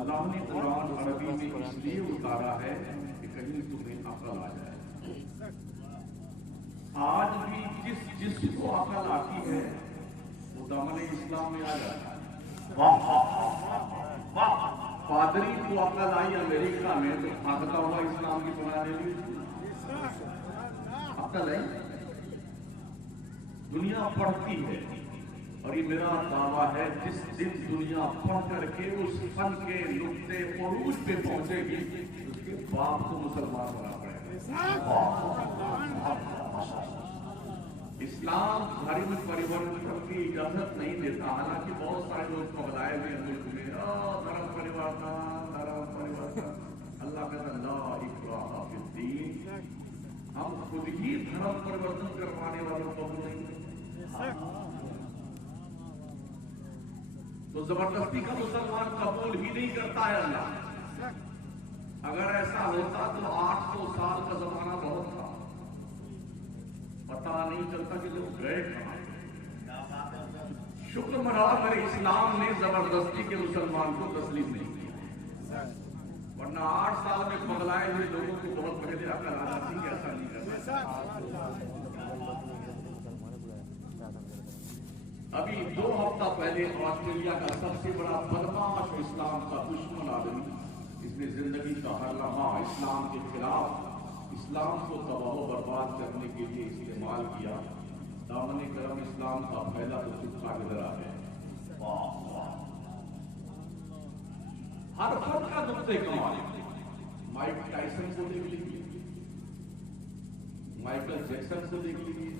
اللہ نے قرآن عربی میں اس لیے اتارا ہے کہ کہیں تمہیں عقل آ جائے. آج بھی جس کو عقل آتی ہے وہ دامن اسلام میں آ جاتا ہے. پادری کو عقل آئی امریکہ میں تو بھاگتا ہوا اسلام کی بنا دے لی. عقل ہے. دنیا پڑھتی ہے اور یہ میرا دعویٰ ہے جس دن دنیا پڑھ کر کے اس فن کے نقطے عروج پہ پہنچے گی اس کے باپ کو مسلمان بنا پڑے گا. اسلام دھارمک پریورتن کی اجازت نہیں دیتا. حالانکہ بہت سارے لوگ پگلائے ہوئے ملک میں دھرم پریورتن. اللہ کہتا لا اکراہ فی الدین. ہم خود ہی دھرم پریورتن کروانے والوں کو نہیں. تو زبردستی کا مسلمان قبول ہی نہیں کرتا ہے اللہ. اگر ایسا ہوتا تو 800 سال کا زمانہ بہت تھا. پتہ نہیں چلتا کہ لوگ گئے کہاں. شکر مناؤ میرے اسلام نے زبردستی کے مسلمان کو تسلیم نہیں کیا. ورنہ 8 سال میں پگلائے ہوئے لوگوں کو بہت پہلے عقل آ جاتی کہ ایسا نہیں کرتا. ابھی 2 ہفتہ پہلے آسٹریلیا کا سب سے بڑا بدماش اسلام کا دشمن آدمی اس نے زندگی کا ہر لمحہ اسلام کے خلاف اسلام کو تباہ و برباد کرنے کے لیے استعمال کیا. دامن کرم اسلام کا پھیلا تو چپکا کے ذرا ہے. ہر فرد کا نقطۂ کمال. مائک ٹائسن کو دیکھ لیجیے, مائیکل جیکسن کو دیکھ لیجیے,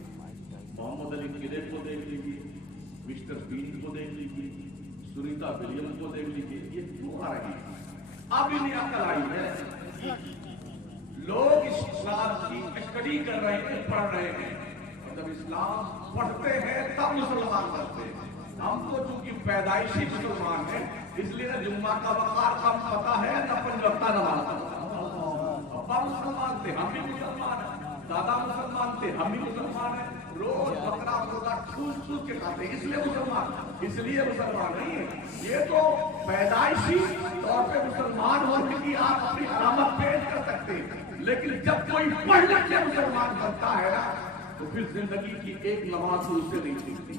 محمد علی قلعے کو دیکھ لیجیے, مسٹر بین کو دیکھ لیجیے, سنیتا ولیم کو دیکھ لیجیے. یہ کیوں آ رہی ہے؟ اب انہیں عقل آئی ہے. لوگ اسلام کی اسٹڈی کر رہے ہیں, پڑھ رہے ہیں. اور جب اسلام پڑھتے ہیں تب مسلمان بنتے ہیں. ہم تو چونکہ پیدائشی مسلمان ہیں اس لیے نہ جمعہ کا وقار کم پتہ ہے نہ 5 وقتہ نماز. ابا مسلمان تھے, ہم بھی مسلمان ہیں. دادا مسلمان تھے, ہم بھی مسلمان ہیں. روز بکرا مرغا ٹھوس کے کھاتے اس لیے مسلمان نہیں ہے. یہ تو پیدائشی طور پہ مسلمان ہونے کی آپ اپنی علامت پیش کر سکتے ہیں. لیکن جب کوئی پڑھ لکھ کے مسلمان بنتا ہے نا تو پھر زندگی کی ایک نماز اس سے نہیں سیکھتی.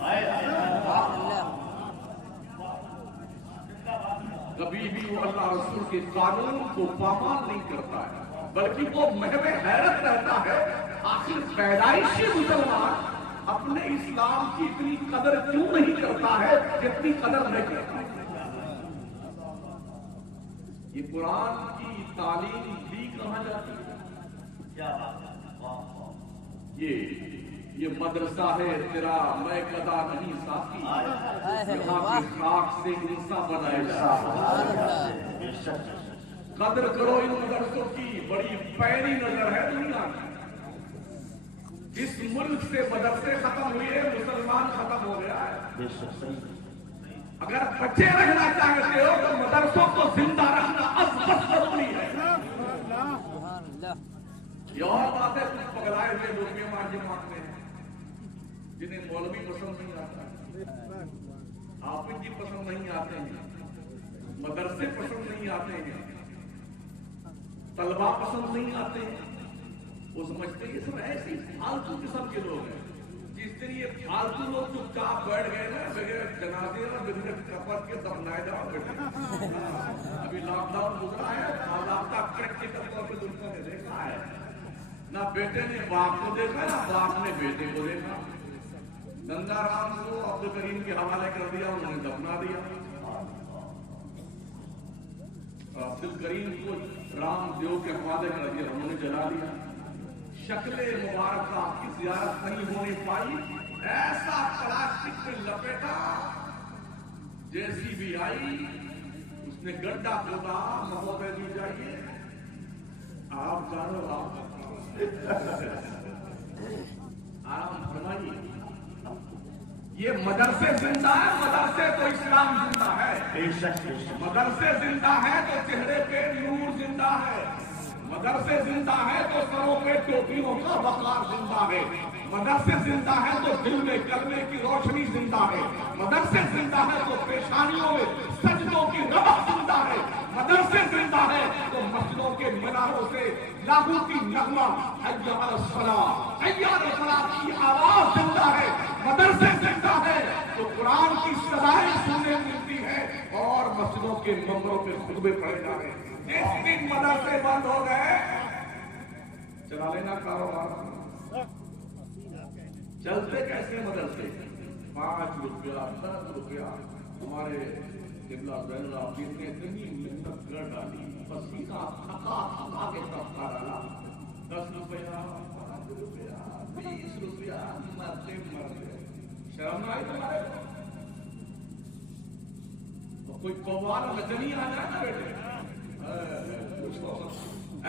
کبھی بھی وہ اللہ رسول کے قانون کو پامال نہیں کرتا ہے بلکہ وہ محو حیرت رہتا ہے آخر پیدائشی مسلمان اپنے اسلام کی اتنی قدر کیوں نہیں کرتا ہے جتنی قدر نہیں کرتا. یہ قرآن کی تعلیم دی کہاں جاتی ہے؟ یہ مدرسہ ہے تیرا میں قدا نہیں ساتھی. یہاں کی خاک سے انسان بنائے جا. قدر کرو ان مدرسوں کی, بڑی پیری نظر ہے دنیا کی. اس ملک سے مدرسے ختم ہوئے, مسلمان ختم ہو گیا ہے. اگر بچے رہنا چاہتے ہو تو مدرسوں کو زندہ رکھنا اب بس ضروری ہے. یہ اور بات ہے کچھ پگلائے ہوئے لوگ بیمار جماعت میں ہیں جنہیں مولوی پسند نہیں آتا, حافظ جی پسند نہیں آتے ہیں, مدرسے پسند نہیں آتے ہیں, طلبہ پسند نہیں آتے ہیں. وہ سمجھتے ہیں یہ سب ایسی فالتو قسم کے لوگ ہیں. جس طرح یہ فالتو لوگ چپ چاپ بیٹھ گئے نا بغیر جنازے اور بغیر کفن کے دفنائے جاؤ بیٹھے. ابھی لاک ڈاؤن گزرا ہے, باضابطہ پریکٹیکل طور پہ دنیا نے دیکھا ہے. نہ بیٹے نے باپ کو دیکھا نہ باپ نے بیٹے کو دیکھا. نندا رام کو عبد الکریم کے حوالے کر دیا, انہوں نے دفنا دیا. عبد الکریم کو رام دیو کے حوالے کر دیا, انہوں نے جلا دیا. شکل مبارکہ کی زیارت نہیں ہونے پائی, ایسا پلاسٹک میں لپیٹا, جیسی بھی آئی اس نے گڈھا کھودا. مہودے دی جائیے, آپ جانو آپ آرام فرمائیے. یہ مدرسے زندہ ہے, مدرسے تو اسلام زندہ ہے. مدرسے زندہ ہے تو چہرے پہ نور زندہ ہے. مدرسے زندہ ہے تو سروں پہ ٹوپیوں کا وقار زندہ ہے. مدرسے زندہ ہے تو دل میں کلمے کی روشنی زندہ ہے. مدرسے زندہ ہے تو پیشانیوں میں سجدوں کی ربط زندہ ہے. اشاروں سے لاہوتی نغمہ حی علی الصلاۃ حی علی الفلاح کی آواز زندہ ہے، مدرسے زندہ ہے، تو قرآن کی صدائیں سننے ملتی ہے اور مسجدوں کے ممبروں پہ خطبے پڑھے جا رہے ہیں۔ جس دن مدرسے بند ہو گئے چلا لینا کاروبار، چلتے کیسے مدرسے؟ 5 روپیہ 10 روپیہ ہمارے قبلہ زین العابدین نے اتنی محنت کر ڈالی، پسینہ تھکا کے تھکا ڈالا، 10 روپیہ 5 روپیہ 20 روپیہ مرتے مرتے شرم نہ آئی تمہارے کو؟ کوئی قوال لجنی آ جائے نا بیٹے،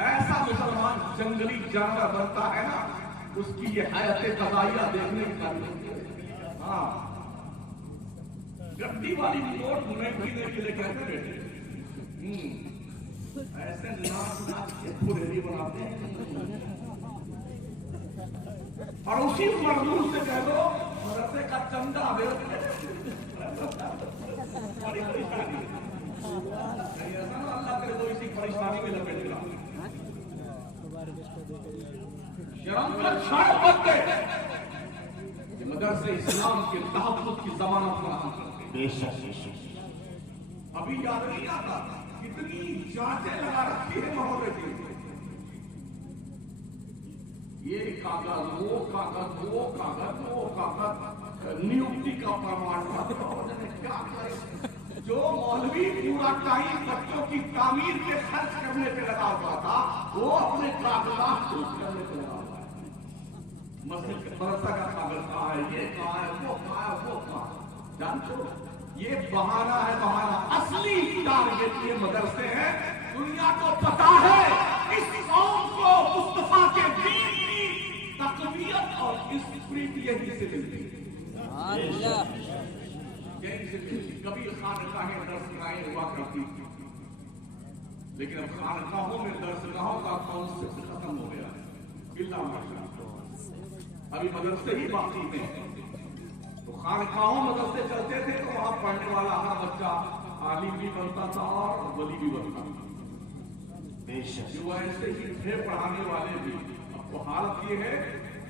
ایسا مسلمان جنگلی جانور بنتا ہے نا، اس کی یہ حیات قضائیہ دیکھنے کی تعلیم۔ ہاں گڈی والی نوٹ مہنگی دے کے لے کہتے بیٹے ایسے ناچ ناچ کے پھریری بناتے ہیں، اور اسی مردود سے کہہ دو مدرسے کا چندہ دے بڑی پریشانی، ایسا نا اللہ کرے تو اسی پریشانی میں لپیٹ گیا۔ شرم کر شاید بنتے کہ مدرسے اسلام کے تحفظ کی ضمانت فراہم کرتے۔ بے شک ابھی یاد نہیں آتا کتنی جانچیں لگا رکھی ہے محلے کی، یہ کاغذ وہ کاغذ وہ کاغذ وہ کاغذ، نیوکتی کا پرمان پتر، کیا کرے؟ جو مولوی پورا ٹائم بچوں کی تعمیر کے خرچ کرنے پہ لگا ہوا تھا، وہ اپنے کاغذات خرچ کرنے پہ لگا ہوا ہے۔ مسجد کے مدرسہ کا کاغذ کہاں ہے، یہ کہاں ہے، وہ کہاں ہے، وہ کہاں ہے؟ جانتے ہو یہ بہانہ ہے، بہانہ، اصلی ٹارگٹ یہ مدرسے ہیں۔ دنیا کو پتا ہے اس قوم کو مصطفیٰ کے دین کی تقویت اور اسپرٹ یہی سے ملتی ہے، یہی سے ملتی۔ کبھی خانقاہیں درس گاہیں ہوا کرتی تھی، لیکن اب خانقاہوں میں درس گاہوں کا کانسیپٹ ختم ہو گیا ہے، اللہ ماشاءاللہ، ابھی مدرسے ہی باقی ہیں۔ تو خانقاہوں مدرسے چلتے تھے تو وہاں پڑھنے والا ہر بچہ عالم بھی بنتا تھا اور ولی بھی بنتا تھا، بے شک جو ایسے ہی تھے پڑھانے والے بھی۔ اب تو حالت یہ ہے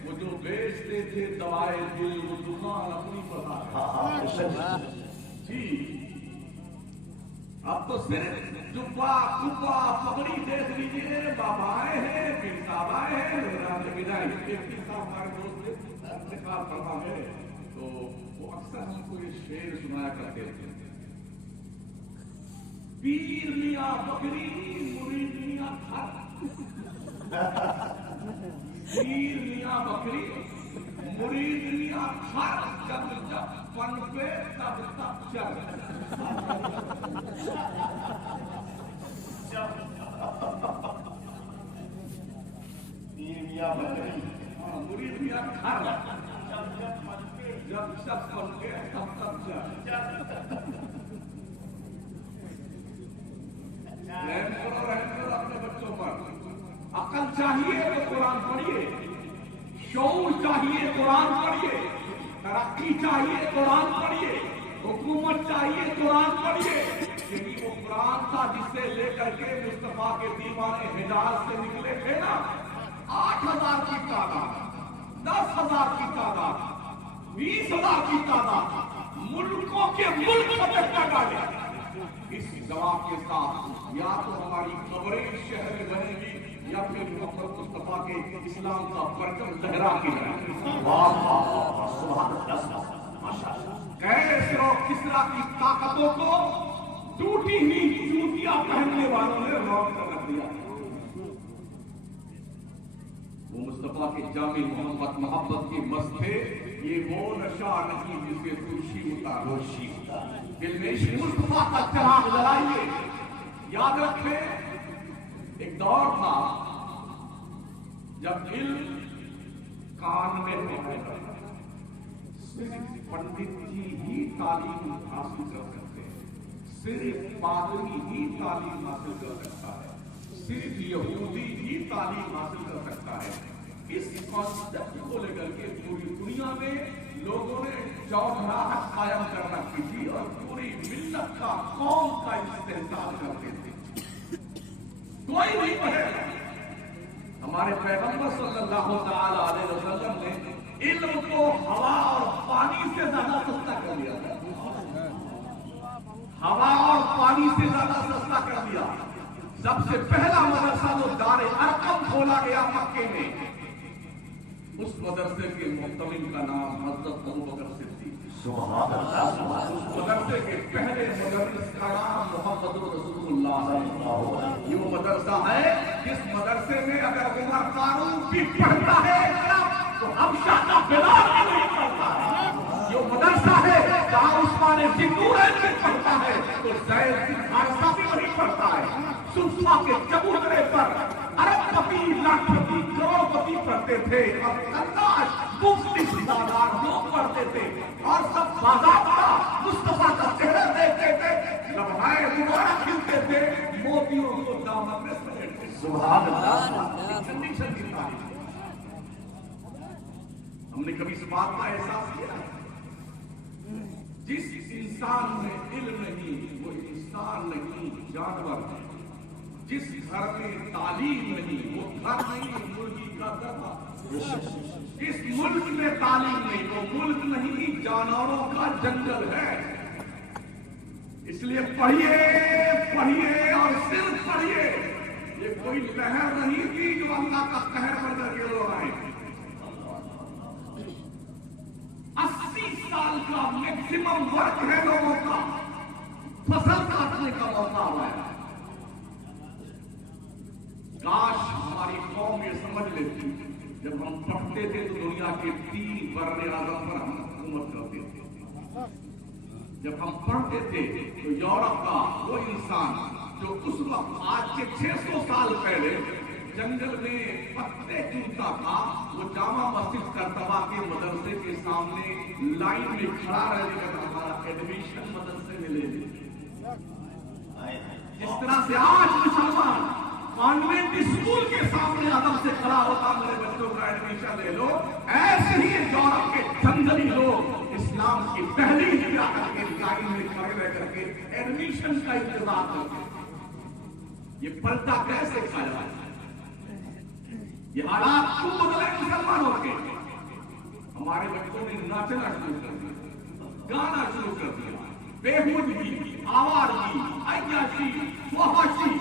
وہ جو بیچتے تھے دوائے دل وہ دکان اپنی پتا جی، اب تو صرف جبا کبا پگڑی دیکھ لیجیے، بابائے ہیں پیر صاحب آئے ہیں، پیر صاحب ہمارے دوست انتقال فرما ہے، تو وہ اکثر ہم کو یہ شعر سنایا کرتے تھے، پیر میاں بکری مرید میاں کھر، پیر میاں بکری مرید میاں کھر، جب جب پن پہ تب تب چل، پیر میاں بکری مرید میاں کھر، جب سب پن کے تب تب چل۔ رحم کرو اپنے بچوں پر، عقل چاہیے تو قرآن پڑھیے، شعور چاہیے قرآن پڑھیے، ترقی چاہیے قرآن پڑھیے، حکومت چاہیے قرآن پڑھیے۔ یہی وہ قرآن تھا جس سے لے کر کے مصطفیٰ کے دیوانے حجاز سے نکلے تھے نا، 8,000 کی تعداد، 10,000 کی تعداد، 20,000 کی تعداد، ملکوں کے ملک فتح کر ڈالے۔ اس جواب کے ساتھ یا تو ہماری قبریں شہر میں بنے گی یا پھر محمد مصطفیٰ کے اسلام کا پرچم لہرا کے جائے گا۔ کیسر اور کسرا کی طاقتوں کو ٹوٹی ہوئی جوتیاں پہننے والوں نے روک کر رکھ دیا۔ وہ مصطفیٰ کے جامع محمد محبت کے مست تھے، یہ وہ نشہ نہیں جس سے خوشی اتار دل میں عشق مصطفیٰ کا چراغ جلائیے۔ یاد رکھیں ایک دور تھا جب دل کان میں ہوتا تھا، صرف پنڈت جی ہی تعلیم حاصل کر سکتے ہیں، صرف پادری ہی تعلیم حاصل کر سکتا ہے، صرف یہودی ہی تعلیم حاصل کر سکتا ہے۔ اس کانسیپٹ کو لے کر کے پوری دنیا میں لوگوں نے چوراہٹ قائم کر رکھی تھی اور پوری ملت کا قوم کا استحصال کرتے تھے۔ کوئی نہیں پڑھے ہمارے پیغمبر صلی اللہ تعالی علیہ وسلم نے علم کو ہوا اور پانی سے زیادہ سستا کر دیا تھا. ہوا اور پانی سے زیادہ سستا کر دیا. سب سے پہلا مدرسہ جو دار ارقم کھولا گیا مکے میں، اس مدرسے کے محتمل کا نام حضرت ابوبکر صدیق. سبحان اللہ. اس مدرسے کے پہلے مدرس کا نام محمد رسول اللہ ہے. یہ وہ مدرسہ ہے جس مدرسے میں اگر عمر فاروق بھی پڑھتا ہے تو حبشہ کا بلال بھی نہیں پڑھتا ہے. یہ مدرسہ ہے جہاں عثمان ذنورین بھی پڑھتا ہے تو زید بن حارثہ بھی وہی پڑھتا ہے. صفا کے چبوترے پر ارب پتی لاکھ پتی کروڑ پتی پڑھتے تھے اور کناش مفتی سردار لوگ پڑھتے تھے اور سب باضابطہ مصطفیٰ کا چہرہ دیکھتے تھے. لمحائے مبارک کھلتے تھے، موتیوں کو دامن میں سمیٹتے. سبحان اللہ. کنڈیشن کی تاریخ ہم نے کبھی اس بات کا احساس کیا؟ جس انسان میں علم نہیں وہ انسان نہیں، جانور ہے. جس گھر میں تعلیم نہیں وہ گھر نہیں، مرغی کا دربہ. جس ملک میں تعلیم نہیں وہ ملک نہیں، جانوروں کا جنگل ہے. اس لیے پڑھیے پڑھیے اور صرف پڑھیے. یہ کوئی لہر نہیں تھی جو اللہ کا قہر بن کر کے لوگ آئے. 80 سال کا میکسیمم ورک ہے لوگوں کا، فصل کاٹنے کا موقع ہوا ہے. کاش ہماری قوم یہ سمجھ لیتی جب ہم پڑھتے تھے تو دنیا کے 3 بر اعظم پر ہم حکومت کرتے تھے. جب ہم پڑھتے تھے تو یورپ کا وہ انسان جو اس وقت آج کے 600 سال پہلے جنگل میں پتے چنتا تھا، وہ جامع مسجد کرتبہ کے مدرسے کے سامنے لائن میں کھڑا رہے گا ہمارا ایڈمیشن مدرسے میں لے لے. جس طرح سے آج مسلمان کانوینٹ اسکول کے سامنے ادب سے کھڑا ہوتا میرے بچوں کا ایڈمیشن لے لو، ایسے ہی یورپ کے جنگلی لوگ اسلام کی پہلی ہجرت کر کے لائن میں کھڑے رہ کر کے ایڈمیشن کا انتظار کرتے. یہ پلٹا کیسے کھایا ہے؟ یہ حالات کیوں بدلے مسلمانوں کے؟ ہمارے بچوں نے ناچنا شروع کر دیا، گانا شروع کر دیا، بےہودگی، آوارگی، عیاشی، فحاشی.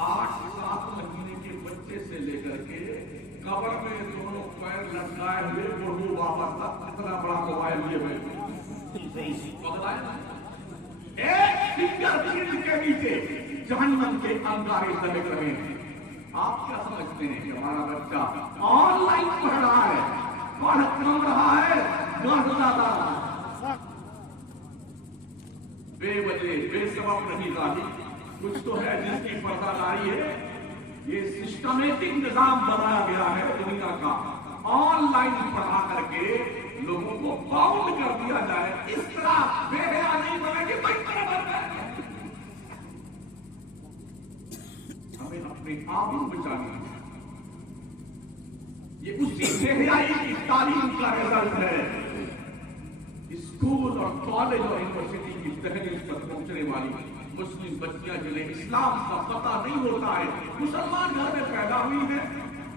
8-7 مہینے کے بچے سے لے کر کے قبر میں دونوں پیر لٹکائے ہوئے بڑھو بابا تک اتنا بڑا موبائل لیے ہوئے ایک فنگر پرنٹ کے نیچے جہنم کے انگارے دلک رہے ہیں. آپ کیا سمجھتے ہیں کہ ہمارا بچہ آن لائن پڑھ رہا ہے، پڑھ کم رہا ہے، گاہ زیادہ رہا ہے؟ بے وجہ بے سبب نہیں ظاہر، کچھ تو ہے جس کی پردہ داری ہے. یہ سسٹمیٹک نظام بنایا گیا ہے دنیا کا، آن لائن پڑھا کر کے لوگوں کو باؤنڈ کر دیا جائے. اس طرح بے حیا نہیں بنے گی کوئی طرح بن جائے. ہمیں اپنے آپ کو بچانا ہے. یہ اسی بے حیائی کی تعلیم کا رزلٹ ہے. اسکول اور کالج اور یونیورسٹی کی تحریر پر پہنچنے والی مسلم بچیاں جنہیں اسلام کا پتہ نہیں ہوتا ہے، مسلمان گھر میں پیدا ہوئی ہے،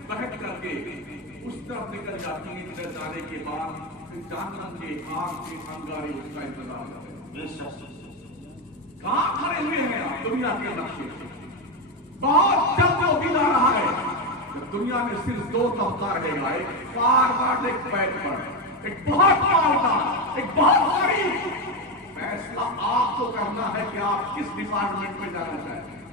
بہت کر کے اس طرف نکل جاتی ہیں جدھر جانے کے بعد جہنم کے آگ کے انگارے اس کا انتظار کرتے ہیں. کہاں کھڑے ہوئے ہیں آپ دنیا کے نقشے سے؟ بہت جلد وہ آ رہا ہے کہ دنیا میں صرف 2 طبقہ رہے گا، ایک فارورڈ ایک بیک ورڈ، ایک بہت مالدار ایک بہت غریب. فیصلہ آپ کو کرنا ہے کہ آپ کس ڈپارٹمنٹ میں جانا چاہتے ہیں.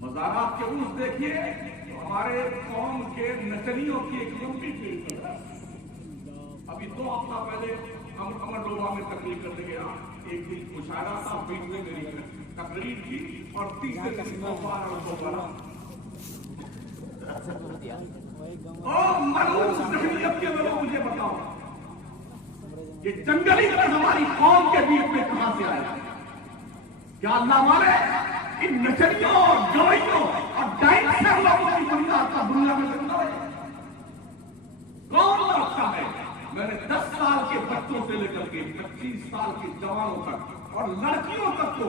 مزارات کے عرس دیکھیے تو ہمارے قوم کے نچنیوں کی ایک لمبی فلم ہے. ابھی 2 ہفتہ پہلے ہم امر لوبا میں تقریر کرنے گیا. ایک دن مشاعرہ تھا، بیچ میں میری تقریر تھی اور تیسرے دن کے لوگ مجھے بتاؤ یہ جنگلی درد ہماری قوم کے بیچ میں کہاں سے آیا؟ کیا اللہ والے ان نچریوں اور گوئیوں اور ڈائنسر لوگوں کی بنیاد کا دنیا میں زندہ ہے؟ کون لگتا ہے؟ میں نے 10 سال کے بچوں سے لے کر کے 25 سال کے جوانوں تک اور لڑکیوں تک کو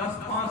10-5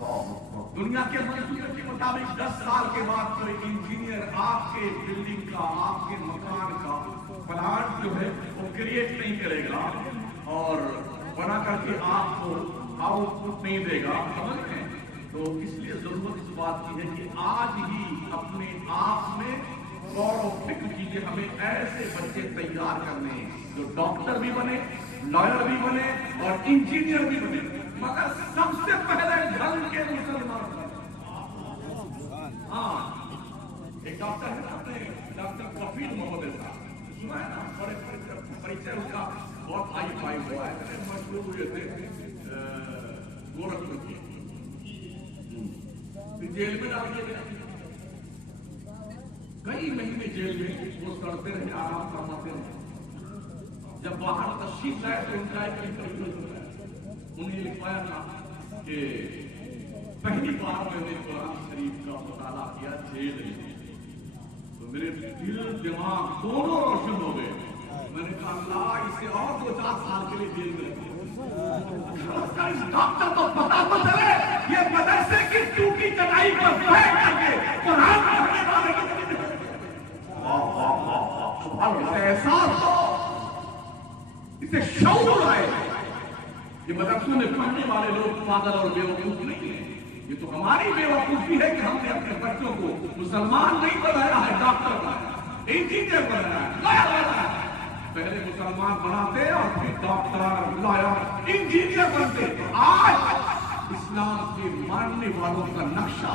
دنیا کے منصوبے کے مطابق 10 سال کے بعد کوئی انجینئر آپ کے بلڈنگ کا، آپ کے مکان کا پلان جو ہے وہ کریٹ نہیں کرے گا اور بنا کر کے آپ کو آؤٹ پٹ نہیں دے گا، سمجھ رہے ہیں؟ تو اس لیے ضرورت اس بات کی ہے کہ آج ہی اپنے آپ میں غور و فکر کیجیے، ہمیں ایسے بچے تیار کرنے ہیں جو ڈاکٹر بھی بنے، لائر بھی بنے اور انجینئر بھی بنے، مگر سب سے پہلے ڈھنگ کے مسلمان بنے۔ ہاں، ایک ڈاکٹر ہے نا اپنے ڈاکٹر کفیل محمد صاحب، سنا ہے نا، بڑے پریچے اس کا بہت ہائی فائی ہوا ہے، مشہور ہوئے تھے گورکھپور کی، جیل میں ڈال دیا گیا، کئی مہینے جیل میں وہ سڑتے رہے، آرام فرماتے رہے، جب باہر تشریف لائے تو ان کا ایک انہیں لکھوایا تھا کہ پہلی بار میں نے قرآن شریف کا مطالعہ کیا جیل میں، تو میرے دل دماغ دونوں روشن ہو گئے، میں نے کہا اللہ اسے اور 2-4 سال کے لیے جیل میں اس ڈاکٹر کو پتا تو چلے یہ مدرسے کی ٹوٹی چٹائی پر بیٹھ کر کے قرآن پڑھنے والے اسے احساس ہو، اسے شعور آئے، یہ مدرسوں میں پڑھنے والے لوگ پاگل اور بیوقوف نہیں ہیں، یہ تو ہماری بیوقوفی ہے کہ ہم نے اپنے بچوں کو مسلمان نہیں بنایا ہے، ڈاکٹر بنایا، انجینئر بنایا ہے، لائر بنایا ہے، پہلے مسلمان بناتے اور پھر ڈاکٹر، لائر، انجینئر بنتے۔ آج اسلام کے ماننے والوں کا نقشہ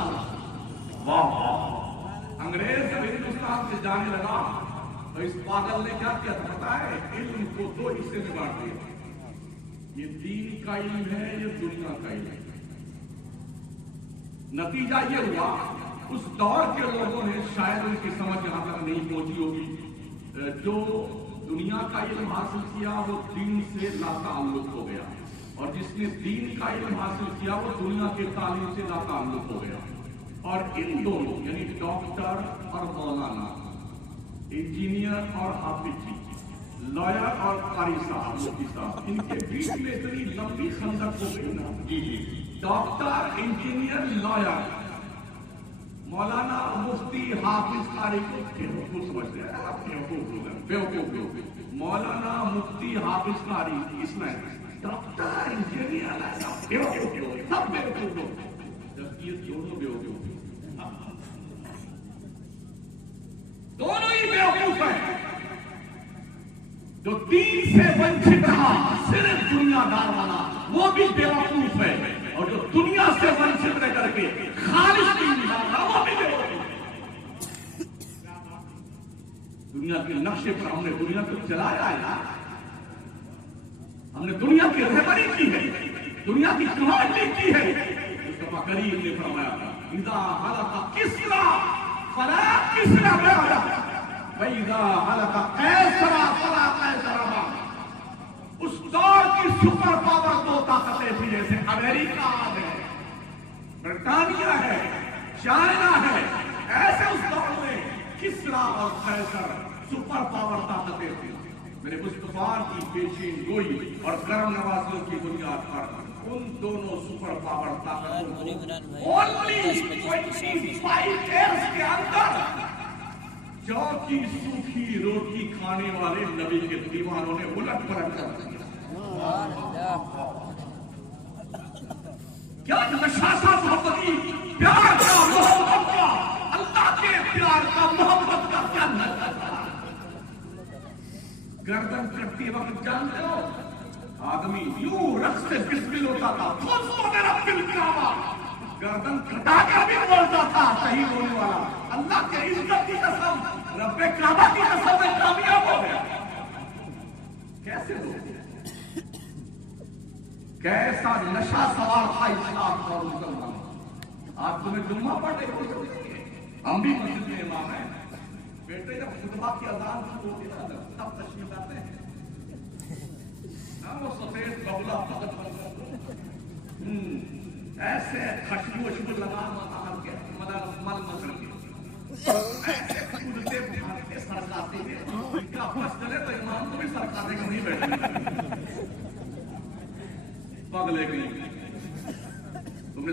انگریز جب ہندوستان سے جانے لگا تو اس پاگل نے کیا کیا تھا پتا ہے؟ علم کو 2 حصے میں بانٹ دیا، یہ دین کا علم ہے، یہ دنیا کا علم ہے۔ نتیجہ یہ ہوا اس دور کے لوگوں نے شاید ان کی سمجھ یہاں تک نہیں پہنچی ہوگی، جو دنیا کا علم حاصل کیا وہ دین سے لا تعلق ہو گیا، اور جس نے دین کا علم حاصل کیا وہ دنیا کے تعلیم سے لا تعلق ہو گیا، اور ان دونوں یعنی ڈاکٹر اور مولانا، انجینئر اور حافظ جی، لائر اور قاری صاحب، مفتی صاحب، ان کے بیچ میں اتنی لمبی خندق ہو گئی نا، ڈاکٹر، انجینئر، لائر، مولانا، مفتی، حافظ، قاری کو بیوقوف سمجھتے ہیں، بیوقوف، مولانا، مفتی، حافظ، قاری، اس میں ڈاکٹر، انجینئر، سب بیوقوف، سب بیوقوف لوگ، جبکہ یہ دونوں بیوقوف ہیں، دونوں ہی بیوقوف ہیں۔ جو دین سے ونچت رہا صرف دنیا دار والا وہ بھی بیوقوف ہے، اور جو دنیا سے ونچت رہ کر کے خالص دین دار وہ بھی بیوقوف ہے۔ دنیا کے نقشے پر ہم نے دنیا کو چلایا ہے، ہم نے دنیا کی رہبری کی ہے، دنیا کی کمانڈنگ کی ہے۔ مصطفیٰ کریم نے فرمایا تھا اذا حلق کسرا فلا کسرا بعدا واذا حلق قیصر فلا قیصر بعد۔ اس دور کی سپر پاور 2 طاقتیں تھیں، جیسے امریکہ ہے، برطانیہ ہے، چائنا ہے، ایسے اس دور میں کسرا اور قیصر سپر پاور طاقتیں تھیں۔ میرے مصطفیٰ کی پیشین گوئی اور کرم نوازیوں کی بنیاد پر ان دونوں سپر پاور طاقتوں کو only 25 years کے اندر جو کی سوکھی روٹی کھانے والے نبی کے دیوانوں نے الٹ پلٹ کر دیا۔ کیا نشہ تھا محبتی، پیار کا، محبت کا، اللہ کے پیار کا، محبت کا کیا نشہ تھا۔ گردن کٹتے وقت جانتے ہو آدمی یوں رقص سے بسمل ہوتا تھا، خود تو میرا دل کعبہ، گردن کٹا کر بھی بولتا تھا شہید ہونے والا، اللہ کے عزت کی قسم، رب کعبہ کی قسم میں کامیاب ہو گیا۔ کیسے ہو گیا؟ کیسا نشہ سوار تھا اسلام اور مسلمان۔ آج تمہیں جمعہ پڑھنے کو ہم بھی مسجد میں امام ہیں، بیٹے جب خطبہ کی اذان شروع ہوتی ہے نا تب تشریف لاتے ہیں، وہ سفید بگلا پکڑ ایسے خوشبو وشبو لگا مل کے ایسے کودتے بھاگتے سرکاتے ہیں، ان کا بس چلے تو امام کو بھی سرکاتے کا نہیں بیٹھے پگلے گئی۔ تم نے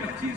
25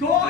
2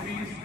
20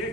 1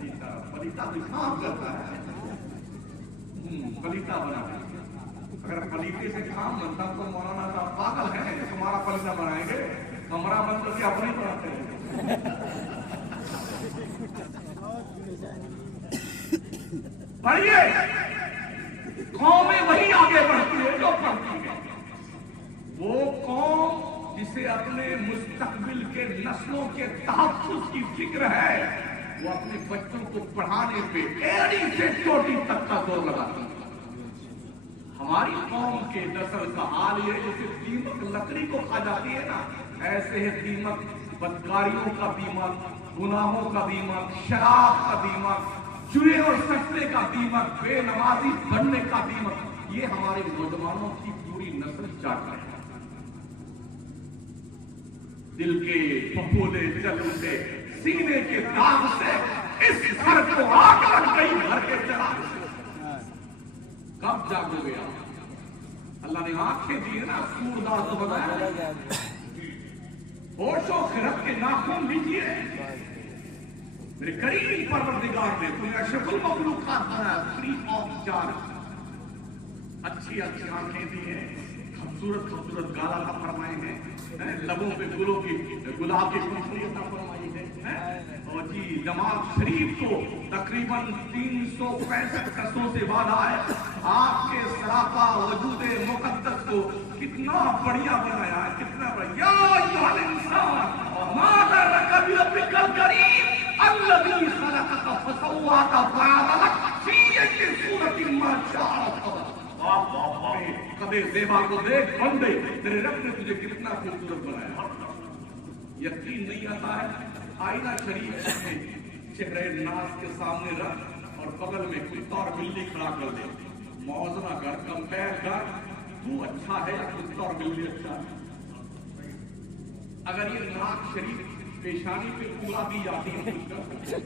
پلیتا بھی کام کرتا ہے، پلیتا بنا ہے۔ اگر پلیتے سے کام بنتا تو مولانا صاحب پاگل ہیں، تمہارا پلیتا بنائیں گے، کمرہ بند کر کے اپنے بناتے ہیں۔ پڑھیے، قومیں وہی آگے بڑھتی ہے جو پڑھتی ہے۔ وہ قوم جسے اپنے مستقبل کے نسلوں کے تحفظ کی فکر ہے، وہ اپنے بچوں کو پڑھانے پہ ایڑی سے چوٹی تک کا زور لگاتی ہے۔ ہماری قوم کے نسل کا حال یہ جیسے دیمک لکڑی کو کھا جاتی ہے نا، ایسے ہے دیمک بدکاریوں کا دیمک، گناہوں کا دیمک، شراب کا دیمک، جوئے اور سستے کا دیمک، بے نمازی بننے کا دیمک، یہ ہمارے نوجوانوں کی پوری نسل چاٹ رہے ہیں۔ دل کے پھپھولے چل اٹھے، سینے کے داغ سے اس گھر کو آگ لگ گئی، گھر کے چراغ سے۔ کب جاگو گیا؟ اللہ نے آنکھیں دی نا، سوردار کو بتایا، ہوش و خرد کے ناخن لیجیے، میرے قریب پروردگار نے تمہیں اشرف المخلوقات بنایا، فری آف چارج، اچھی اچھی آنکھیں دی ہیں، خوبصورت خوبصورت گالا کا فرمائے ہیں، لبوں پہ گلوں کی گلاب کی خوشبو عطا فرمائی ہے، اور جی دماغ شریف کو تقریباً 365 قصوں سے باندھا ہے، آپ کے سراپا وجود مقدس کو کتنا بڑھیا بنایا ہے، کتنا بڑھیا۔ یا ایھا الانسان ما غرک بربک الکریم الذی خلقک فسواک فعدلک فی ای صورۃ ما شاء رکبک۔ کبھی زیبا کو دیکھ بندے، تیرے رب نے تجھے کتنا خوبصورت بنایا۔ یقین نہیں آتا ہے، آئینہ شریف میں چہرے ناز کے سامنے رکھ اور بغل میں کتا اور بلی کھڑا کر دے، موازنہ کر، کمپیر کر، تو اچھا ہے یا کتا اور بلی اچھا ہے؟ اگر یہ ناک شریف پیشانی پہ پورا بھی جاتی ہے کچھ کر سکتے،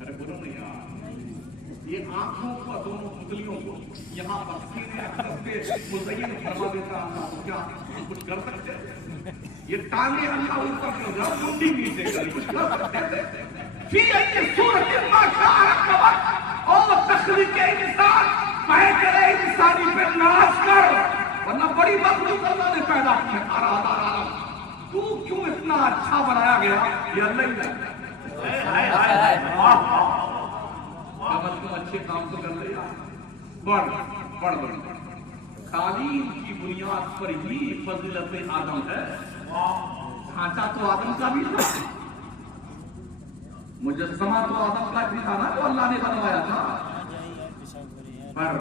ارے بولو نہیں یار، یہ آنکھوں کو، دونوں پتلیوں کو یہاں پر سینے اکثر سے مزین فرما دیتا ہوں، تو کیا کچھ کر سکتے؟ یہ ٹانگیں اللہ اوپر کر رہا، منڈی نیچے کر، کچھ کر سکتے؟ فی ای صورت ما شاء رکبک، اور تخلیق انسان پیکر انسانی پہ ناز کر، ورنہ بڑی مخلوق اللہ نے پیدا کی ہے۔ تو کیوں اتنا اچھا بنایا گیا؟ یہ اللہ ہی جانتا ہے۔ تم اچھے کام تو کر لے یار، بڑھ تعلیم کی بنیاد پر ہی فضیلت آدم ہے۔ ڈھانچہ تو آدم کا بھی تھا، مجسمہ تو آدم کا بھی تھا نا، جو اللہ نے بنوایا تھا، پر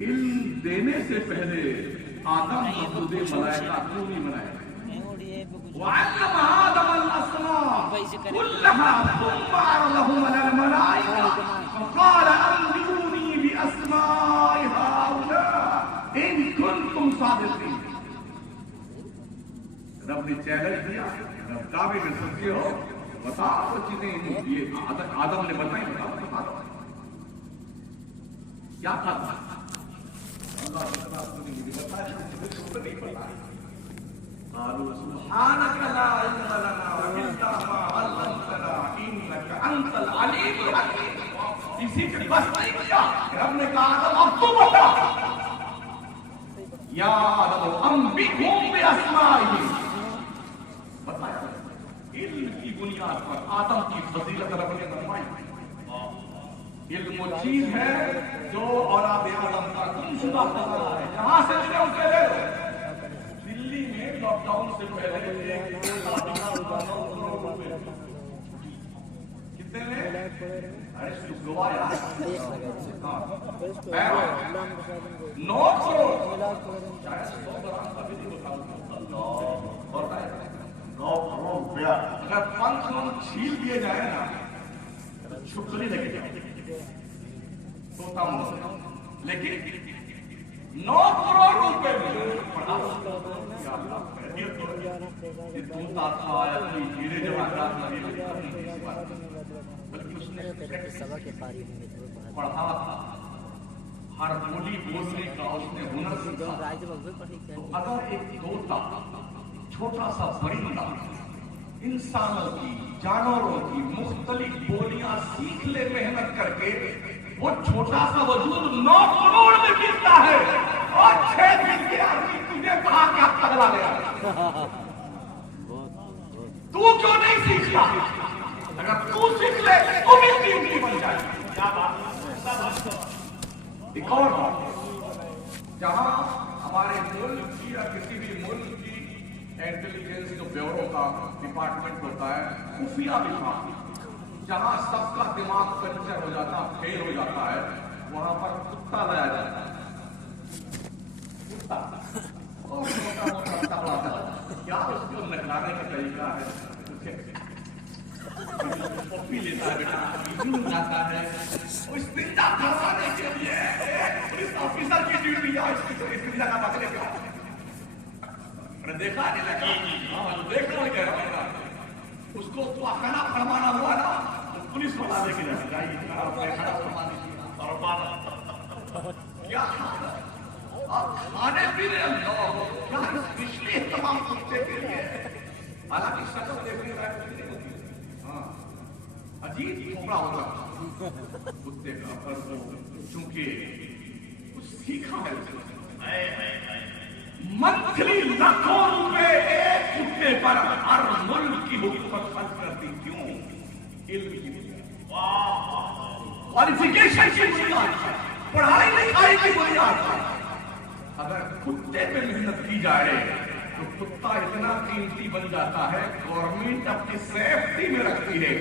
علم دینے سے پہلے آدم خود ملائکہ کیوں نہیں بنایا؟ وعلم آدم الأسماء كلها ثم عرضهم على الملائكة فقال أنبئوني بأسماء هؤلاء إن كنتم صادقين۔ رب نے چیلنج دیا، رب دعوے میں سچے ہو، بتاؤ وہ چیزیں یہ آدم نے بتائی، بتاؤ کیا کہا؟ اللہ نے بتایا، مجھے نہیں پتا۔ قالوا سبحانك لا علم لنا الا ما علمتنا انك انت العليم الحكيم۔ اسی کے بس نہیں کیا، رب نے کہا آدم اب تو بتا، یا آدم انبئهم باسمائهم، بتایا علم کی بنیاد پر آدم کی فضیلت رب نے فرمائی۔ علم وہ چیز ہے جو اولاد آدم کا گم شدہ خزانہ ہے، جہاں سے ملے اسے لے لو۔ دلی میں لاک ڈاؤن سے پہلے کتنے میں گوایا 9 کروڑ، اگر 5 کروڑ چھیل دیے جائے نا، چھپکلی لگے جائے سوتا ہوں، لیکن 9 کروڑ روپے میں پڑھا تھا، ہر بولی بولنے کا اس نے ہنر سیکھا۔ تو اگر ایک طوطا چھوٹا سا پرندہ انسانوں کی، جانوروں کی مختلف بولیاں سیکھ لے محنت کر کے، وہ چھوٹا سا وجود 9 کروڑ میں گرتا ہے، اور 6 دن کے آدمی تجھے کہا کہ اب پگلا گیا۔ تو کیوں نہیں سیکھتا؟ اگر تو سیکھ لے تو بھی ٹیم کی بن جائے۔ کیا بات؟ ایک اور بات، جہاں ہمارے ملک کی یا کسی بھی ملک کی انٹیلیجنس جو بیورو کا ڈپارٹمنٹ ہوتا ہے، خفیہ وبھاگ، جہاں سب کا دماغ پنچر ہو جاتا، فیل ہو جاتا ہے، وہاں پر کتا لایا جاتا ہے۔ کتا اور موٹا موٹا تبلا تھا، کیا اس کو نکلانے کا طریقہ ہے؟ پی لیتا ہے بیٹا، یوں جاتا ہے، وہ استنجا کروانے کے لیے ایک پولیس آفیسر کی ڈیوٹی ہے، استنجا کا بدلے کا میں نے دیکھا نہیں لگا، ہاں دیکھ رہا کہہ رہا ہوں، اس کو تو کھانا فرمانا ہوا نا، پولیس والا لے کے جائیے کھانا فرمانے کی اور کیا کھانے پینے کیا پچھلی تمام کتے کے لیے، حالانکہ شکل دیکھنے لائق ہاں عجیب کھوپڑا ہوگا کتے کا، پر چونکہ کچھ سیکھا ہے، منتھلی لاکھوں روپے ایک کتے پر ہر ملک کی حکومت خرچ کرتی، کیوں؟ علم کی بنیاد، کوالیفیکیشن کی بنیاد، پڑھائی لکھائی کی بنیاد۔ اگر کتے پہ محنت کی جائے تو کتا اتنا قیمتی بن جاتا ہے، گورنمنٹ اپنی سیفٹی میں رکھتی ہے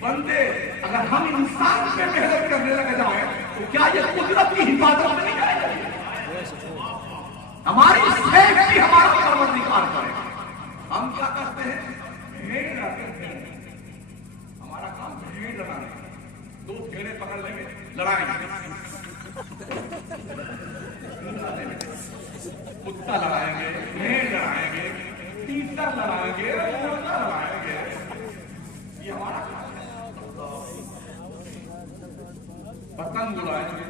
بندے۔ اگر ہم انسان پہ محنت کرنے لگ جائیں تو کیا یہ قدرت کی حفاظت میں نہیں جائے گی؟ ہماری سیفٹی ہمارا پروردگار کرے۔ ہم کیا کرتے ہیں؟ بھیڑ لاتے ہیں، ہمارا کام بھیڑ لڑانا ہے، 2 بھیڑیں پکڑ لیں گے، لڑائیں گے، کتا لڑائیں گے، بھیڑ لڑائیں گے، تیتر لڑائیں گے، مرغا لڑائیں گے، یہ ہمارا کام ہے۔ پتنگ اڑائیں گے،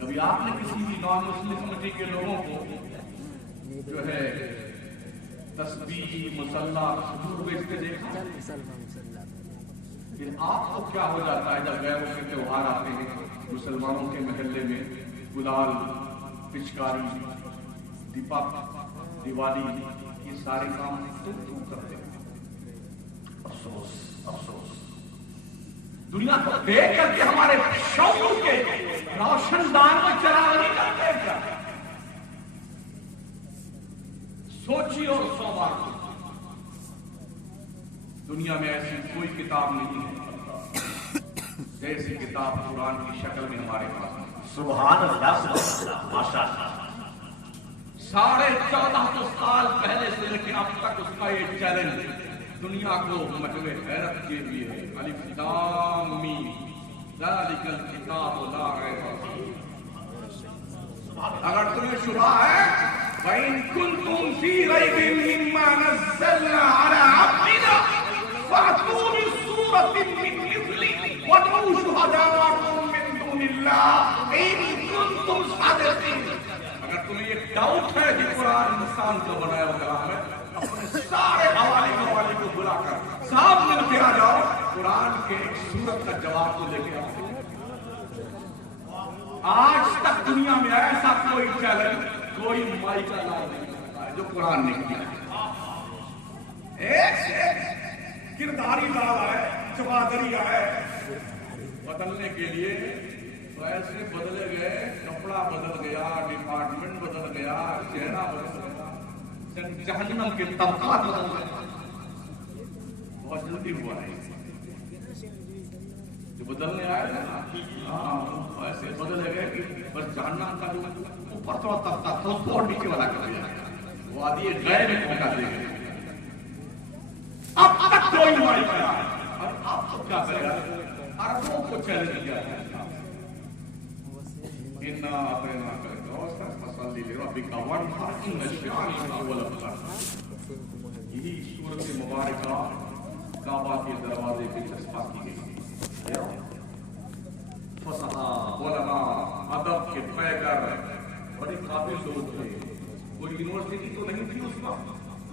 کبھی آپ نے کسی بھی نان مسلم کمیٹی کے لوگوں کو جو ہے تسبیح مسلح کھجور بیچتے دیکھا؟ پھر آپ کو کیا ہو جاتا ہے جب غیروں کے تہوار آتے ہیں، مسلمانوں کے محلے میں گلال، پچکاری، دیپک، دیوالی، یہ سارے کام تم کرتے ہیں؟ افسوس افسوس، دنیا کو دیکھ کر کے ہمارے شعور کے روشن دان میں چراغ نہیں کرتے کیا؟ سوچیے اور 100 بار دنیا میں ایسی کوئی کتاب نہیں ہے جیسی کتاب قرآن کی شکل میں ہمارے پاس ہے۔ سبحان اللہ، ماشاء اللہ۔ 1450 سال پہلے سے لے کے اب تک اس کا یہ چیلنج دنیا کو محو حیرت کے لیے ہے۔ الف لام میم ذالک الکتاب لا ریب فیہ۔ اگر تمہیں شبہ ہے وَإِن كُنتُمْ فِي رَيْبٍ مِّمَّا نَزَّلْنَا عَلَىٰ عَبْدِنَا فَأْتُوا بِسُورَةٍ مِّن مِّثْلِهِ وَادْعُوا شُهَدَاءَكُم مِّن دُونِ اللَّهِ إِن كُنتُمْ صَادِقِينَ۔ اگر تمہیں یہ ڈاؤٹ ہے کہ قرآن انسان کا بنایا ہوا کلام ہے، اپنے سارے حوالے کو بلا کر صاحب مل کے آ جاؤ، قرآن کے ایک سورت کا جواب تو لے کے آؤ۔ آج تک دنیا میں ایسا کوئی چیلنج کوئی مائی کا نام نہیں کرتا ہے جو قرآن نے کیا ہے۔ ایک سے ایک کرداری لالا ہے، چبادری ہے، بدلنے کے لیے تو ایسے بدلے گئے، کپڑا بدل گیا، ڈپارٹمنٹ بدل گیا، چہرہ بدل گیا، جہنم کے طبقات بدل گئے۔ بہت جلدی ہوا ہے جو بدلنے آئے نا، ہاں ایسے بدلے گئے کہ بس جہنم کا جو اوپر تھوڑا طبقہ تھا اس کو اور نیچے والا کر دیا، وہ آدھی غیر میں پہنچا دے گئے۔ اب تک کوئی نہیں کرا، اور اب تو کیا کرے گا؟ عربوں کو چیلنج کیا ہے، اِنَّا أَعْطَيْنَاكَ الْكَوْثَرَ فَصَلِّ لِرَبِّكَ وَانْحَرْ إِنَّ شَانِئَكَ هُوَ الْأَبْتَرُ۔ یہی سورت مبارکہ کعبہ کے دروازے پہ چسپاں کی گئی۔ فصحا علماء ادب کے پیکر بڑے قابل لوگ تھے، کوئی یونیورسٹی تو نہیں تھی اس وقت،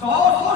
100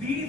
3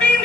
3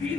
3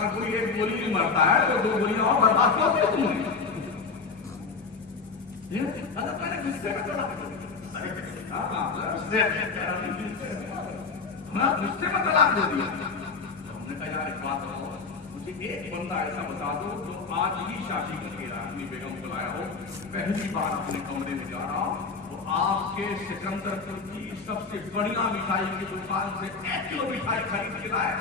اگر کوئی ایک گولی نہیں مرتا ہے تو دو گولیاں اور برباد کیوں ہوتی ہے تمہیں؟ اگر میں نے غصے میں طلاق دے دیا، غصے میں طلاق دے دیا، ہم نے کہا یار ایک بات کرو، مجھے ایک بندہ ایسا بتا دو جو آج ہی شادی کر کے اپنی بیگم کو لایا ہو، پہلی بار اپنے کمرے میں جا رہا ہو، تو آپ کے سکندر پور کی سب سے بڑھیا مٹھائی کی دکان سے 1 کلو مٹھائی خرید کے لائے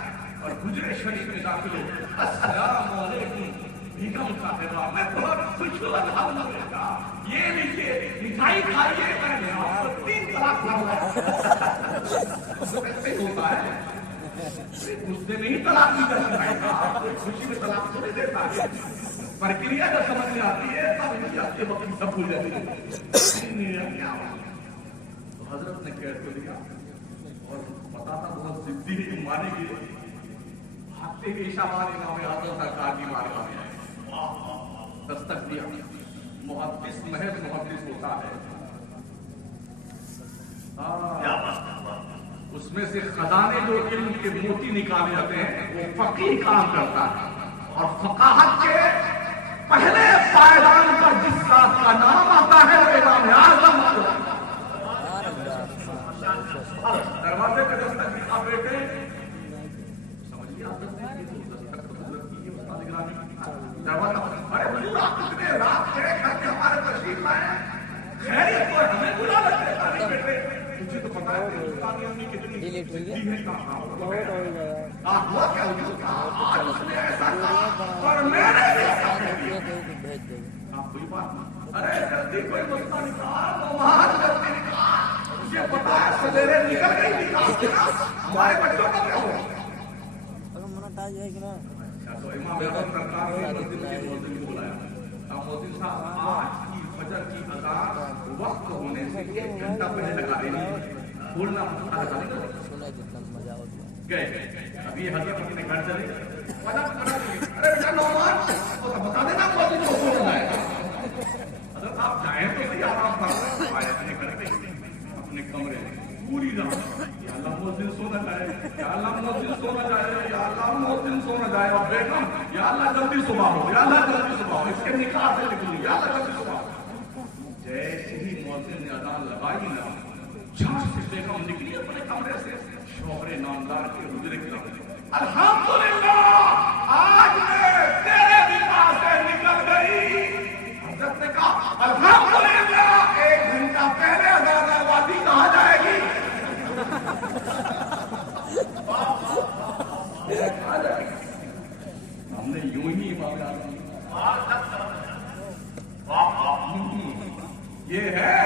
اور حجرے شریف میں داخل ہو، السلام علیکم بیگم صاحبہ، میں بہت خوش ہوا تھا، یہ لیجیے مٹھائی کھائیے، میں نے آپ کو 3 طلاق دیا۔ ایسے ہوتا ہے، غصے میں ہی طلاق نہیں کر سکتا ہے، خوشی میں طلاق تو نہیں دیتا ہے، پرکریا جب سمجھ میں آتی ہے تب نہیں آتی ہے، وقت سب بھول جاتی ہے۔ تو حضرت نے کہہ تو دیا اور پتا تھا بہت ضدی ہے، مانے گی، ہفتے کے اشارہ امام اعظم سرکار کی بارگاہ میں آئے، دستک دیا، محدث محض محدث ہوتا ہے، اس میں سے خزانے جو علم کے موتی نکالے جاتے ہیں وہ فقیہ کام کرتا ہے، اور فقاہت کے پہلے پائیدان پر جس ذات کا نام آتا ہے وہ امام اعظم کو۔ دروازے پہ دستک دیا بیٹے، سمجھیے آپ دستک تو حضرت کی ہے، استاد گرامی دروازہ، ارے حضور آپ کتنے رات کے گھر کے ہمارے تشریف لائے، خیریت کو ہمیں بلا لیتے ہیں بیٹے، مجھے تو پتا ہے پاکستانی امی کتنی ضدی ہے، ہوا کیا آج اس نے ایسا کہا اور میں نے بھی ایسا کہہ دیا۔ آپ کوئی بات نہیں، ارے جلدی کوئی مسئلہ نکال، وہاں جلدی نکال، مجھے پتا ہے سویرے نکل گئی نکال، ہمارے بچوں کا کیا ہوا؟ تو امام اعظم سرکار نے مؤذن کو بلایا، مؤذن صاحب آج کی فجر کی اذان وقت ہونے سے 1 گھنٹہ پہلے لگا دینی، بولنا گئے، ابھی حضرت اپنے گھر چلے، ارے بیٹا نومان بتا دینا مؤذن کو بولنا ہے، حضرت آپ جائیں تو صحیح، آرام پر آئے اپنے گھر پہ اپنے کمرے میں پوری رات، یا اللہ مؤذن سونا جائے، یا اللہ مؤذن سونا جائے، یا اللہ مؤذن سونا جائے، اور بیگم یا اللہ جلدی صبح ہو، یا اللہ جلدی صبح ہو، اس کے نکاح سے نکلوں، یا اللہ جلدی صبح ہو۔ جیسے ہی مؤذن نے اذان لگائی نا، جھٹ سے بیگم نکلی اپنے کمرے سے، شوہر نامدار کے حجرے کی طرف، الحمدللہ آج میں تیرے نکاح سے نکل گئی۔ حضرت نے کہا الحمدللہ 1 گھنٹہ پہلے اذان آبادی کہاں جائے گی؟ ہم نے یوں ہی یہ ہے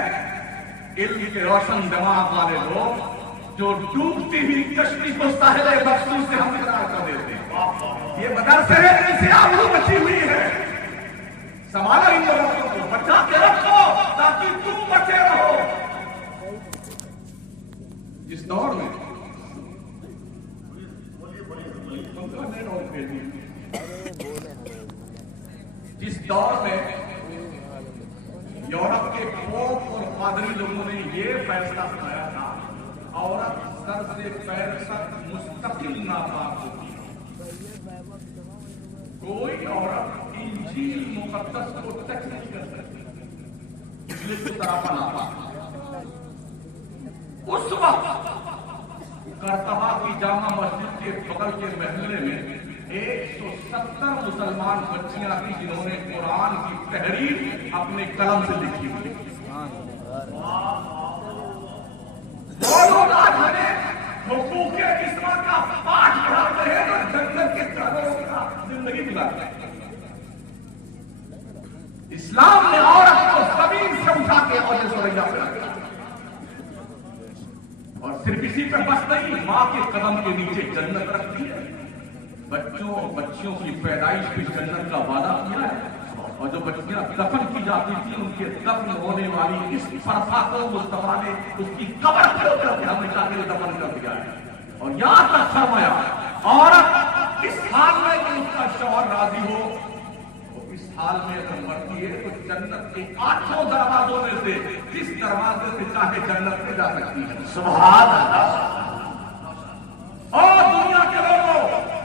علم کے روشن دماغ والے لوگ جو ڈوبتی ہوئی کشتی کو ساحل مخصوص سے ہم قرار کر دیتے ہیں۔ یہ مدرسے ہے جسے آبرو بچی ہوئی ہے، سنبھالو ان لوگوں کو، بچا کے رکھو تاکہ تم بچے رہو۔ جس دور میں یورپ کے پوپ اور پادری لوگوں نے یہ فیصلہ سنایا تھا عورت سر سے پیر تک مستقل ناپاک ہوتی ہے، کوئی عورت انجیل مقدس کو ٹچ نہیں کر سکتی، اس کو طرف ناپاک۔ اس وقت کرتبہ کی جامع مسجد کے بغل کے محلے میں 170 مسلمان بچیاں تھیں جنہوں نے قرآن کی تحریر اپنے قلم سے لکھی ہوئی۔ وہ لوگ آج ہمیں حقوق اسلام کا پاٹھ پڑھاتے ہیں اور جنت کے قدروں کا زندگی گزارتے ہیں۔ اسلام نے عورت کو زمین سے اٹھا کے عہدے سریا پہ رکھا، اور صرف اسی پر بس نہیں، ماں کے قدم کے نیچے جنت رکھتی ہے، بچوں اور بچیوں کی پیدائش کی جنت کا وعدہ کیا ہے، اور جو بچیاں دفن کی جاتی تھی ان کے دفن ہونے والی اس فرفا کو مصطفیٰ نے اس کی قبر کے اوپر ہمیشہ کے لیے دفن کر دیا ہے، اور یہاں تک فرمایا عورت اس حال میں کہ اس کا شوہر راضی ہو، اس حال میں اگر مرتی ہے تو جنت کے 8 دروازوں میں سے جس دروازے سے چاہے جنت میں جا سکتی ہے۔ سبحان اللہ۔ اور دنیا کے لوگوں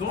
2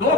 2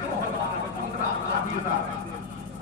2000 15,000 20,000।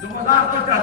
2050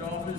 24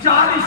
40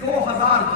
2000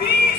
30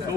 2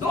2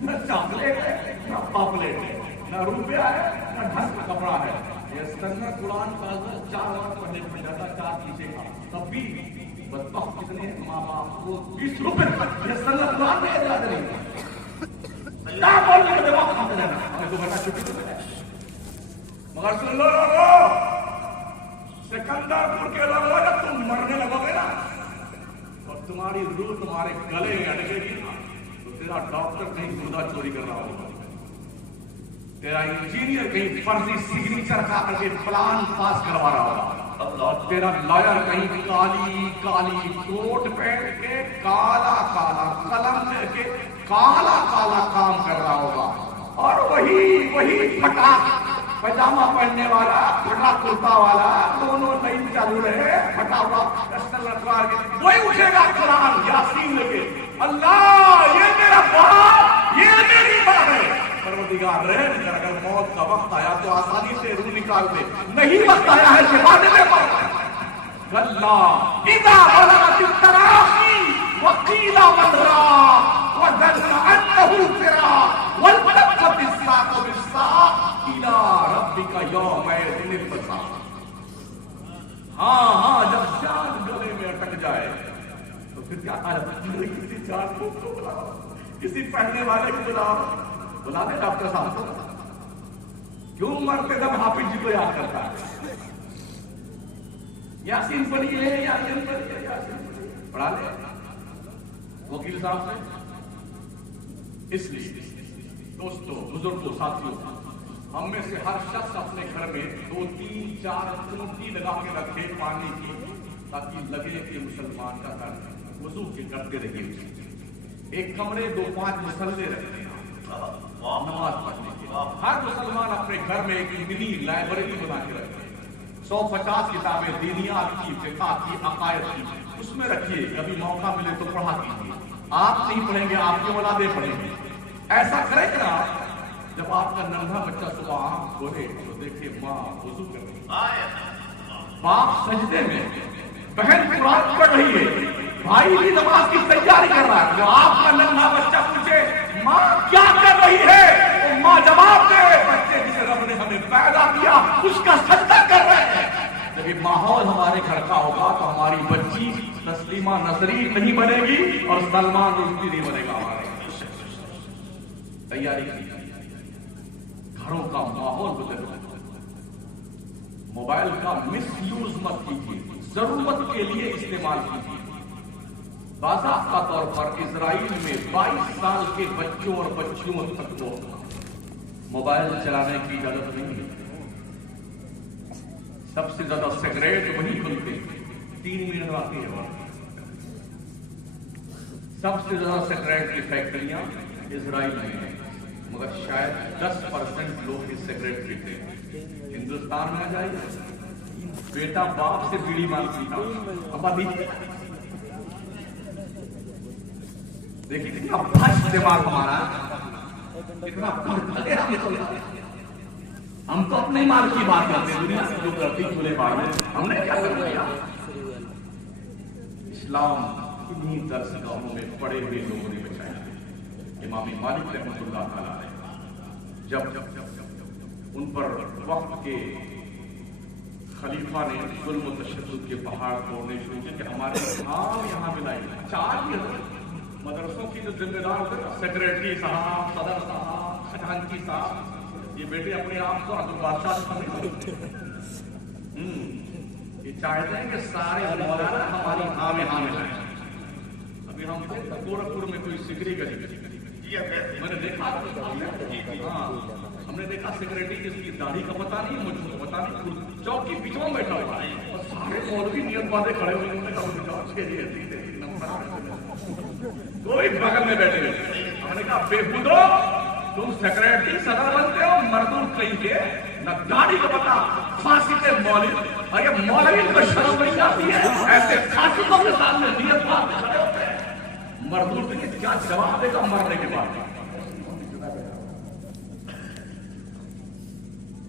نہ چاکلیٹ ہے نہ پاپلیٹ ہے نہ روپیہ ہے نہ ڈھنگ کا کپڑا ہے. یہ سننا قرآن کا 4 بار پڑھنے کو جاتا 4 پیچھے کا تب بھی بدبخت کتنے ماں باپ کو 20 روپے یہ سننا قرآن میں یاد نہیں اللہ بولنے کے دماغ کھاتے رہنا ہمیں تو بڑا چھٹی تو ہے. مگر سن لو لوگو سکندر پور کے لوگوں جب تم مرنے لگو گے نا اور تمہاری روح تمہارے گلے میں اٹکے گی نا تو تیرا ڈاکٹر کہیں گردہ چوری کر رہا ہوگا, تیرا انجینئر کہیں فرضی سگنیچر کا کر کے پلان پاس کروا رہا ہوگا, اور تیرا لائر کہیں کالی کالی کوٹ پہن کے کالا کالا قلم لے کے کالا کالا کام کر رہا ہوگا, اور وہی پھٹا پجامہ پہننے والا پھٹا کرتا والا دونوں نہیں چالو رہے پھٹا ہوا وہی اٹھے گا قرآن یاسین لے کے, اللہ یہ میرا باپ یہ میری ماں ہے. پروردگار رحم کر, اگر موت کا وقت آیا تو آسانی سے روح نکال دے, نہیں وقت آیا ہے شفاعت میں پڑھ اللہ اذا بلغت التراقی وقیل من راق وظن انه فراق والتفت الساق بالساق الى ربك يومئذ المساق. ہاں جب جان گلے میں اٹک جائے تو پھر کیا کسی جان کو بلاؤ, کسی پڑھنے والے کو بلاؤ, بلا دے ڈاکٹر صاحب کو. کیوں مرتے دم حافظ جی کو یاد کرتا ہے, یاسین پڑھیے یاسین پڑھیے یاسین پڑھا لے وکیل صاحب سے. اس لیے دوستوں بزرگوں ساتھیوں ہم میں سے ہر شخص اپنے گھر میں 2 3 4 چونٹی لگا کے رکھے پانی کی, تاکہ لگے کہ مسلمان کا گھر وضو کے کرتے رہیے. ایک کمرے 2-5 مسلے رکھتے ہیں نماز پڑھنے کے. ہر مسلمان اپنے گھر میں ایک منی لائبریری بنا کے رکھے, 150 کتابیں دینیات کی, فقہ کی, عقائد کی اس میں رکھیے. کبھی موقع ملے تو پڑھا کیجیے. آپ نہیں پڑھیں گے آپ کے اولادیں پڑھیں گے. ایسا کریں گے نا جب آپ کا ننھا بچہ صبح آنکھ کھولے تو دیکھے ماں وضو کر رہی ہے, باپ سجدے میں, بہن قرآن پڑھ رہی ہے, بھائی بھی نماز کی تیاری کر رہا ہے. جو آپ کا ننھا بچہ پوچھے ماں کیا کر رہی ہے تو ماں جواب دے بچے جسے رب نے ہمیں پیدا کیا اس کا سجدہ کر رہے ہیں. جب یہ ماحول ہمارے گھر کا ہوگا تو ہماری بچی تسلیمہ نسرین نہیں بنے گی اور سلمان رشدی نہیں بنے گا. ہمارے تیاری کیجیے, گھروں کا ماحول بدل. موبائل کا مس یوز مت کیجیے, ضرورت کے لیے استعمال کیجیے. باضابطہ طور پر اسرائیل میں 22 سال کے بچوں اور بچیوں تک کو موبائل چلانے کی اجازت نہیں ہے. سب سے زیادہ سگریٹ وہی بنتے 3 منٹ آتی ہے. سب سے زیادہ سگریٹ کی فیکٹریاں اسرائیل میں ہیں, مگر شاید 10% لوگ اس سگریٹ پیتے ہیں. ہندوستان میں آ جائیے, بیٹا باپ سے بیڑی مانگتی تھا, اب ابھی دیکھیے کتنا بھشٹ دماغ ہمارا, کتنا ہم تو اپنے مال کی بات کرتے ہیں, دنیا سے جو کرتی کھلے بار میں ہم نے کیا کر دیا. اسلام انہیں درس گاہوں میں پڑے ہوئے لوگوں نے بچایا. امام مالک رحمۃ اللہ تعالیٰ نے جب ان پر وقت کے خلیفہ نے ظلم و تشدد کے پہاڑ توڑنے شروع کیے کہ ہمارے نام یہاں ملائے 4 مدرسوں کی جو ذمہ دار ہوتے ہیں, سیکریٹری صاحب, صدر صاحب, خزانچی صاحب, یہ بیٹے اپنے آپ کو عبد البادشاہ سمجھتے ہیں. یہ چاہتے ہیں کہ سارے مولانا ہماری ہاں میں لائیں. ابھی ہم گورکھپور میں کوئی سکری گلی میں نے دیکھا, ہم نے دیکھا سیکریٹری جس کی داڑھی کا پتہ نہیں, مجھ کو پتہ نہیں, چوک کی پیچھے میں بیٹھا ہوا ہے اور سارے مولوی نیت باتیں کھڑے ہوئے, انہوں نے کہا چوک کے لیے کوئی بغل میں بیٹھے ہوئے. ہم نے کہا بے خودو تم سیکریٹری صدر بنتے ہو, مردوں کہیں گے نہ داڑھی کا پتہ, پھانسی کے مولوی, اور یہ مولوی کو شرم نہیں آتی ہے ایسے فاسقوں کے سامنے نیت بات کھڑے ہوتے ہیں. مردوں کے کیا جواب دے گا مرنے کے بعد.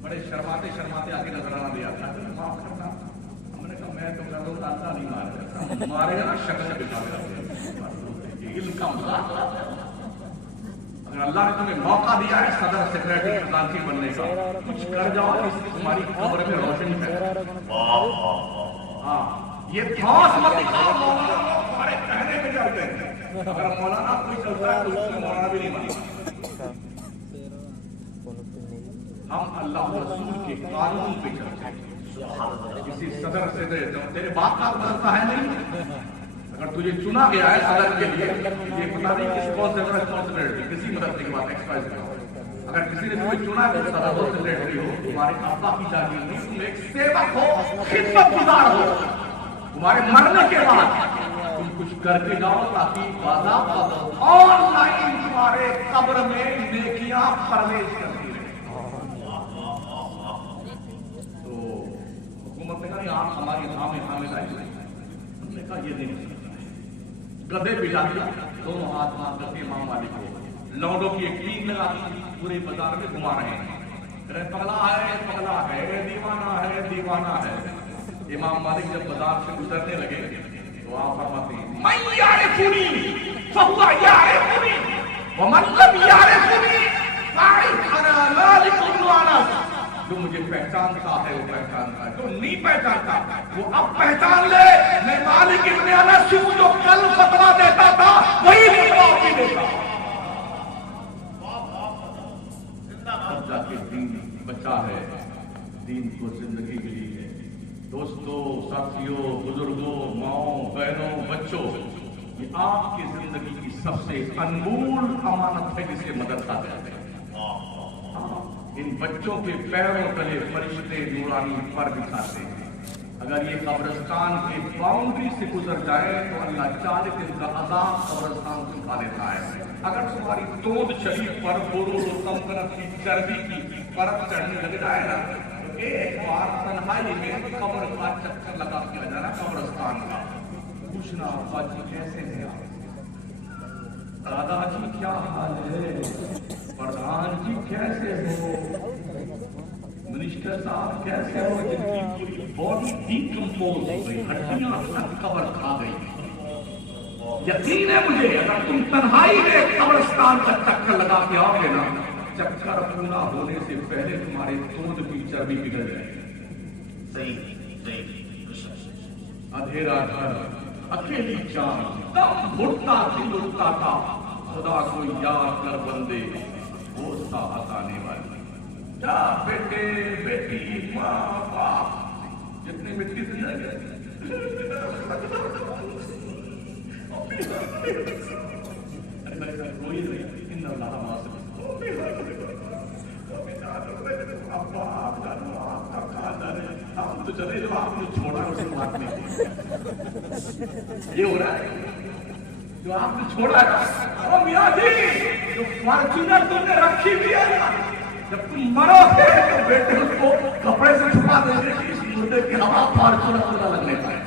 بڑے شرماتے آگے نظرانہ دیا تھا, معاف کرنا. ہم نے کہا میں تو کہوں گا اللہ نہیں مار کرتا, مارے گا نا شکل سے بٹھا دیا. علم کا مذاق. اگر اللہ نے تمہیں موقع دیا ہے صدر سیکریٹری خزانچی بننے کا، کچھ کر جاؤ اس لیے تمہاری قبر میں روشنی ہے۔ ہاں یہ ٹھاس مت دکھاؤ، مولانا لوگ تمہارے کہنے پہ چلتے ہیں، اگر مولانا کوئی چلتا ہے تو اس میں مولانا بھی نہیں مانتا۔ ہم اللہ رسول کے قانون پہ چلتے ہیں، کسی صدر سے تیرے باپ کا بدلتا ہے نہیں، اگر تجھے چنا گیا ہے صدر کے لیے، یہ پتا نہیں کس کون سے ریسپانسبلٹی، کسی مدد کی بات ایکسپائز کرو، اگر کسی نے تمہیں چنا ہے تو صدر ہو سیکریٹری ہو، تمہارے ابا کی جاگیر نہیں، تم ایک سیوک ہو، خدمت گزار ہو، تمہارے مرنے کے بعد تم کچھ کر کے جاؤ تاکہ باضابطہ آن لائن تمہارے قبر میں نیکیاں پرویش کرتی رہے۔ تو حکومت نے کہا یہ آپ ہماری ہمیں لائی، ہم نے کہا یہ نہیں ہو سکتا ہے، گدھے بجا دیا، دونوں ہاتھ مار کر کے امام مالک کو لوڈوں کی ایک ٹیم لگا دی، پورے بازار میں گھما رہے ہیں، پگلا ہے دیوانہ ہے۔ امام مالک جب بازار سے گزرنے لگے تو آپ فرماتے ہیں من یعرفنی فہو یعرفنی ومن لم یعرفنی فاعرف انا مالک بن انس، جو مجھے پہچانتا ہے وہ پہچانتا ہے، جو نہیں پہچانتا وہ اب پہچان لے، میں مالک ابن انس ہوں، جو کل فتویٰ دیتا تھا وہی فتویٰ بھی دیتا۔ اب جا کے دین بچا ہے، دین کو زندگی ملی ہے۔ دوستوں، ساتھیوں، بزرگوں، ماؤں، بہنوں، بچوں، یہ آپ کی زندگی کی سب سے انمول امانت ہے جسے مدد کہتے ہیں۔ ان بچوں کے پیروں تلے فرشتے نورانی پر بچھاتے ہیں، اگر یہ قبرستان کی باؤنڈری سے گزر جائے تو اللہ 40 دن کا عذاب قبرستان سے اٹھا لیتا ہے۔ اگر تمہاری توند شریف پر غرور و تمکنت کی چربی کی پرت چڑھنے لگ جائے نا، ایک بار تنہائی میں قبر کا چکر لگا کے آ جانا قبرستان کا، پوچھنا ابا جی کیسے ہیں آپ، دادا جی کیا حال ہے، پردھان جی کیسے ہو، منسٹر صاحب کیسے ہو، جن کی پوری باڈی ڈیکمپوز ہو گئی، ہڈیاں سب قبر کھا گئی۔ یقین ہے مجھے اگر تم تنہائی میں قبرستان کا چکر لگا کے آؤ گے نا، چکر پورا ہونے سے پہلے تمہارے توند کی چربی پگھل جائے گی۔ اندھیرا گھر، اکیلی جان، دم گھٹتا دل اٹھتا تھا، خدا کو یاد کر بندے، وہ ساتھ آنے والی، جا بیٹے بیٹی ماں باپ جتنے مٹی سے جائے گئے، روئی رہی ان اللہ معاصر ہم تو چلے جو آپ نے چھوڑا اسے بات نہیں، یہ ہو رہا ہے جو آپ نے چھوڑا ہے۔ او میاں جی، جو فارچونر تم نے رکھی ہوئی ہے نا، جب تم مرو گے تو بیٹے اس کو کپڑے سے چھپا دیں گے کہ اس مردے کی ہوا فارچونر کو نہ لگنے پائے،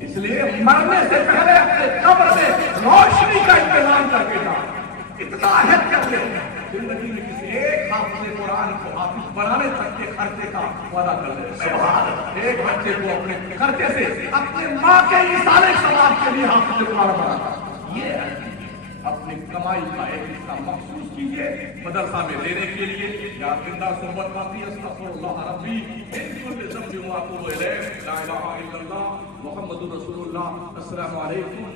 اس لیے مرنے سے پہلے اپنے قبر میں روشنی کا انتظام کر کے جا، اتنا عہد کر لے، زندگی میں کسی ایک حافظ قرآن کو حافظ بنانے تک کے خرچے کا وعدہ کر لے، ایک بچے کو اپنے خرچے سے اپنے ماں کے ایصال ثواب کے لیے حافظ قرآن بناتا، یہ اپنی کمائی کا ایک حصہ مخصوص کیجیے مدرسہ میں دینے کے لیے، یا زندہ صحبت باقی استغفر اللہ ربی من کل ذنب واتوب الیہ، لا الہ الا اللہ محمد رسول اللہ، السلام علیکم۔